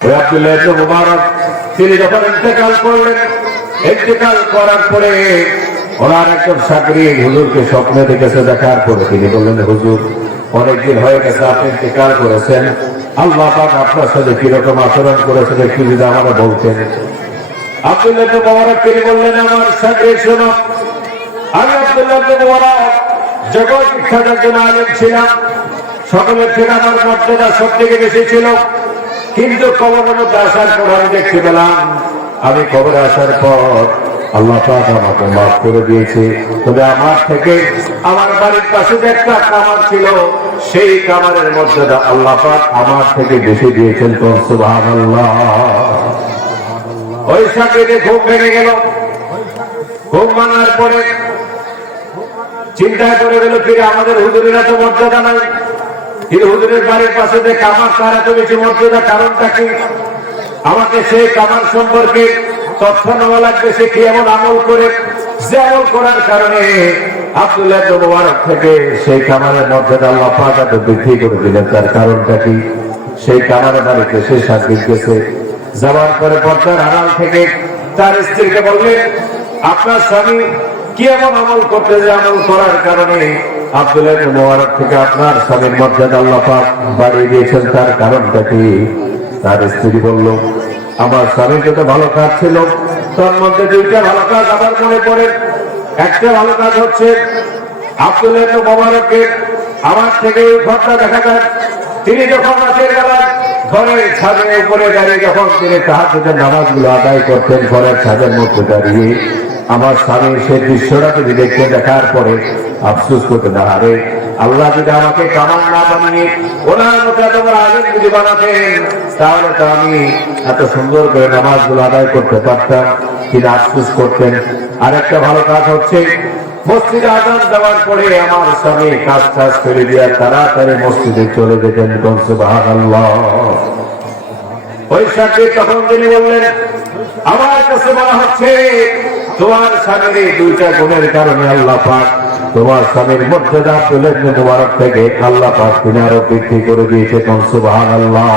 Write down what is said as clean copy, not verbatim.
ওই আব্দুল্লাহ ইবনে মুবারক তিনি যখন ইন্তেকাল করলেন, ইন্তেকাল করার পরে ওনার একজন সাগরীর হুজুরকে স্বপ্নে দেখেছে। দেখার পরে তিনি বললেন, হুজুর অনেকদিন হয়ে গেছে আপনি ইন্তেকাল করেছেন, আল্লাহ পাক আপনার সাথে কিরকম আচরণ করেছেন একটু যদি আমাকে বলতেন। আব্দুল্লাহ ইবনে মুবারক তিনি বললেন, আমার সাগরী শোনো, আমি আব্দুল্লাহ ইবনে মুবারক জগৎ বিখ্যাত একজন আলেম ছিলাম, সকলের থেকে আমার মর্যাদা সব থেকে বেশি ছিল। কিন্তু কবরের মধ্যে আসার পর আমি দেখতে পেলাম, আমি কবরে আসার পর আল্লাহ পাক আমাকে মাফ করে দিয়েছে। তবে আমার থেকে আমার বাড়ির পাশে যে একটা কামার ছিল, সেই কামারের মর্যাদা আল্লাহ পাক আমার থেকে বেশি দিয়েছেন। তো সুবহানাল্লাহ। ওই সাথে ঘুম ভেঙে গেল। ঘুম ভাঙার পরে চিন্তা করে গেল, ফিরে আমাদের হুজুরের এত মর্যাদা নাই, কিন্তু হুজুরের বাড়ির পাশে যে কামার তার এত বেশি মর্যাদা, কারণটা কি? আমাকে সেই কামার সম্পর্কে তথ্য নেওয়া লাগবে, সে কি এমন আমল করে যে আমল করার কারণে আব্দুল্লাহ ইবনে মুবারক থেকে সেই কামারের মর্যাদা আল্লাহ পাক এত বৃদ্ধি করে দিলেন। তার কারণটা কি? সেই কামারের বাড়িতে সে সাক্ষী গেছে। যাওয়ার পরে পর্দার আড়াল থেকে তার স্ত্রীকে বললেন, আপনার স্বামী কি এমন আমল করতে, যে আমল করার কারণে আব্দুল্লাহ ইবনে মুবারক থেকে আপনার স্বামীর মর্যাদা আল্লাহ পাক বাড়িয়ে দিয়েছেন, তার কারণটা কি? তার স্ত্রী বলল, আমার স্বামীর যত ভালো কাজ ছিল তার মধ্যে দুইটা ভালো কাজ আমার মনে পড়ে। একটা ভালো কাজ হচ্ছে আব্দুল্লাহ ইবনে মুবারকের আমার থেকে ওই ঘটনা দেখা যায়, তিনি যখন রাতের বেলা ঘরের ছাদের উপরে দাঁড়িয়ে যখন তিনি তাহাজ্জুদের নামাজগুলো আদায় করতেন, ঘরের ছাদের মধ্যে দাঁড়িয়ে আমার স্বামী সেই দৃশ্যটা যদি দেখতে, দেখার পরে আফসোস করতে, না আরে আল্লাহ যদি আমাকে কামান না বানিয়ে ওনার মতো এত বড় আলেম যদি বানাতেন, তাহলে তো আমি এত সুন্দর করে নামাজগুলো আদায় করতে পারতাম। তিনি আফসোস করতেন। আরেকটা ভালো কাজ হচ্ছে মসজিদে আযান দেওয়ার পরে আমার স্বামী কাজ ফেলে দিয়ে তাড়াতাড়ি মসজিদে চলে যেতেন। সুবহানাল্লাহ। ওই সাথে তখন তিনি বললেন, আমার কাছে বলা হচ্ছে তোমার স্বামীর দুইটা গুণের কারণে আল্লাহ পাক তোমার স্বামীর মর্যাদা আব্দুল্লাহ ইবনে মুবারক থেকে আল্লাহ পাক তিনি আরো বৃদ্ধি করে দিয়েছে। সুবহানাল্লাহ।